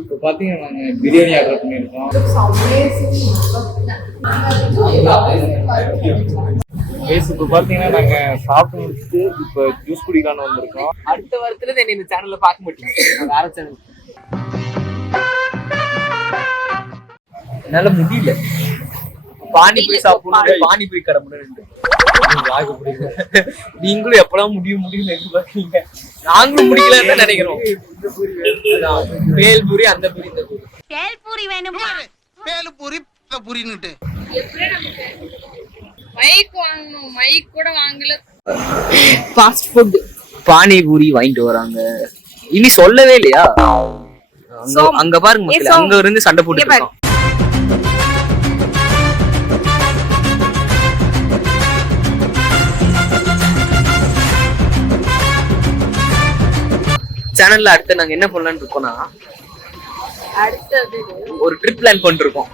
இப்போ பார்த்தீங்கன்னா நாங்கள் பிரியாணி ஆர்டர் பண்ணியிருக்கோம். இப்போ பார்த்தீங்கன்னா நாங்கள் சாப்பிட்டு முடிச்சுட்டு இப்போ ஜூஸ் குடிக்கலான்னு வந்திருக்கோம். அடுத்த வாரத்துல என்ன இந்த சேனல்ல பார்க்க மாட்டேங்க, வேற சேனல். என்னால முடியல. பானிபூரி சாப்பிடணும், பானிபூரி கடை முன்னாடி நீங்களும் எப்பதான் முடியும்னு எதிர்பார்க்கீங்க. நாங்களும் முடிக்கலன்னு தான் நினைக்கிறோம். பேல்பூரி, அந்த பூரி, இந்த பூரி. பேல்பூரி வேணுமா? பேல்பூரி பூரின்னுட்டு மைக் வாங்கணும், மைக் கூட வாங்கல. ஃபாஸ்ட் ஃபுட் பானிபூரி வாங்கிட்டு வராங்க. இனி சொல்லவே இல்லையா? அங்க பாருங்க மக்களே, அங்க இருந்து சண்டை போட்டு இருக்கோம். சேனல்ல அடுத்து நாங்க என்ன பண்ணலாம்னு இருக்கோம்னா, அடுத்தது ஒரு ட்ரிப் பிளான் பண்ணிருக்கோம்.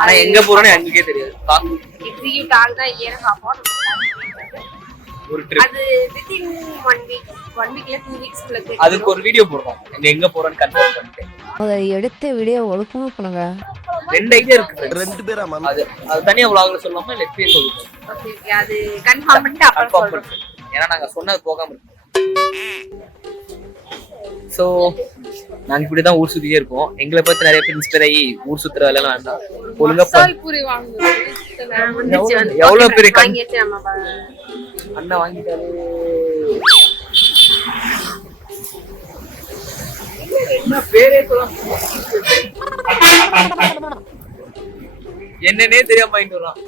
ஆனா எங்க போறோம்னு எங்களுக்கே தெரியாது. எக்ஸிக்யூட் ஆகுதா ஏன் பாப்போம். ஒரு ட்ரிப் அது வித்தின் 1 வீக், 1 வீக்ல 2 வீக்ஸ்க்குள்ள அதுக்கு ஒரு வீடியோ போடுறோம். எங்க போறோம்னு கன்ஃபார்ம் பண்ணிட்டு அத எடுத்த வீடியோ ஒழுக்கமா பண்ணுங்க. 2 ஐடியா இருக்கு. 2 பேரா மாமா? அது தனியா vlogல சொல்லாம இல்ல இப்பவே சொல்லுங்க. ஓகே, அது கன்ஃபார்ம் பண்ணிட்டு அப்புறம் சொல்றோம். ஏன்னா நாங்க சொன்னது போகாம இருக்கோம். சோ நாங்க இப்படிதான் ஊர் சுத்திட்டே இருக்கோம். எங்களை பத்தி நிறைய பேர் இன்ஸ்பயர் ஆகி ஊர் சுத்துற வேலை எல்லாம் வேண்டாம். ஒழுங்கா பால்பூரி வாங்குவோம். எவ்வளவு பேர் வாங்கியாச்சு நம்ம அண்ணா வாங்கிட்டாரு. என்ன பேரே சொல்ல என்னன்னே தெரியாம வாங்கிட்டு வரான்.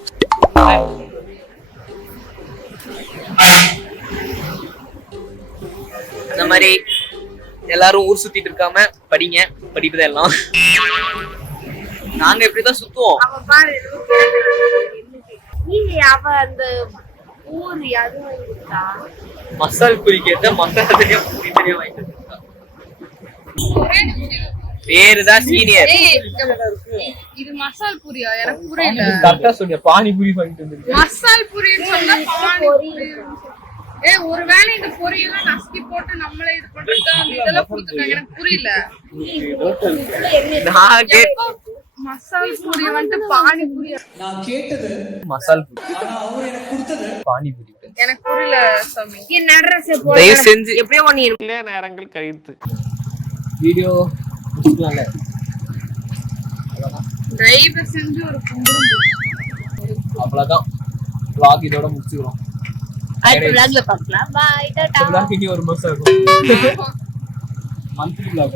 அந்த மாதிரி எல்லாரும் ஊர் சுத்திட்டு இருக்காம படிங்க, படிப்புதான் எல்லாம். நாங்க இப்படிதான் சுத்துவோம். அவ பாரு, நீங்க அவ அந்த ஊர் யாரு வாங்கிட்டா? மசால் பூரி கேட்ட மசாலா தனியா பூரி தனியா வாங்கிட்டு வந்தா. பேருதான் சீனியர். இது மசால் பூரியா? எனக்கு புரியல. கரெக்டா சொன்னியா, பானிபூரி வாங்கிட்டு வந்து. மசால் பூரின்னு சொன்னா பானிபூரி. ஒருவேளை இந்த பொரியெல்லாம் நசுக்கி போட்டு நம்மளே இது பண்றது இதெல்லாம் கொடுத்துருக்காங்க. எனக்கு புரியல. நான் கேட்ட மசால் பூரி வந்து பானிபூரி. நான் கேட்டது மசால் பூரி, ஆனா அவர் எனக்கு கொடுத்தது பானிபூரி. எனக்கு புரியல சாமி. தயவு செஞ்சு எப்படியோ ஒண்ணு இருக்கு. நேரங்கள் கழித்து வீடியோ முடிச்சுக்கலாம்ல. தயவு செஞ்சு ஒரு கும்பிடும். அவ்வளவுதான், vlog இதோட முடிச்சுக்கிறோம். அடுத்த vlogல பார்க்கலாம். பை டாடா. vlog இனி ஒரு மாசம் இருக்கும். Monthly vlog.